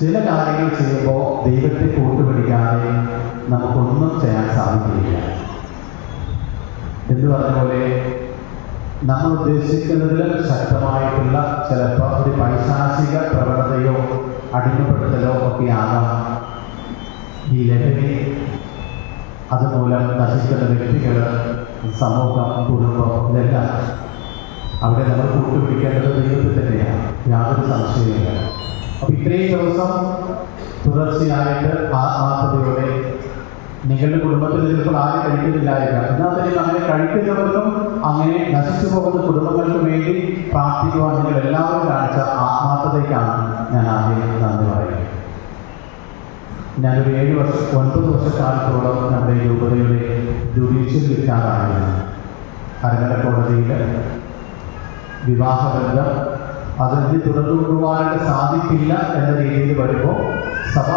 ചില കാര്യങ്ങൾ ചെയ്യുമ്പോൾ ദൈവത്തെ കൂട്ടുപിടിക്കാതെ നമുക്കൊന്നും ചെയ്യാൻ സാധിക്കില്ല. എന്ന് പറഞ്ഞ പോലെ നമ്മൾ ഉദ്ദേശിക്കുന്നതിലും ശക്തമായിട്ടുള്ള ചിലപ്പോൾ ഒരു പൈശാചിക പ്രവണതയോ അടിമപ്പെടുത്തലോ ഒക്കെ ആകാം ഈ ലഹരി. അതുമൂലം നശിക്കുന്ന വ്യക്തികൾ, സമൂഹം, കുടുംബം, ഇതെല്ലാം അവിടെ നമ്മൾ കൂട്ടുപിടിക്കേണ്ടത് ദൈവത്തിൽ തന്നെയാണ്, യാതൊരു സംശയമില്ല. അപ്പം ഇത്രയും ദിവസം തുടർച്ചയായിട്ട് ആത്മാർത്ഥതയോടെ നിങ്ങളുടെ കുടുംബത്തിൽ ചിലപ്പോൾ ആരും കഴിക്കുന്നില്ലായിരിക്കാം, എന്നാൽ തന്നെ അങ്ങനെ കഴിക്കുന്നവർക്കും അങ്ങനെ നശിച്ചു പോകുന്ന കുടുംബങ്ങൾക്ക് വേണ്ടി പ്രാർത്ഥിക്കുവാൻ നിങ്ങൾ എല്ലാവരും കാണിച്ച ആത്മാർത്ഥതയ്ക്കാണ് ഞാൻ ആദ്യം നന്ദി പറയുന്നത്. ഞാനൊരു 9 വർഷക്കാലത്തോളം നമ്മുടെ രൂപതയുടെ ജുഡീഷ്യൽ വിചാരണയായിരുന്നു. കരമന കോടതിയിൽ വിവാഹബന്ധം അതിന് തുടർന്നു കൊണ്ടുപോകാനായിട്ട് സാധിക്കില്ല എന്ന രീതിയിൽ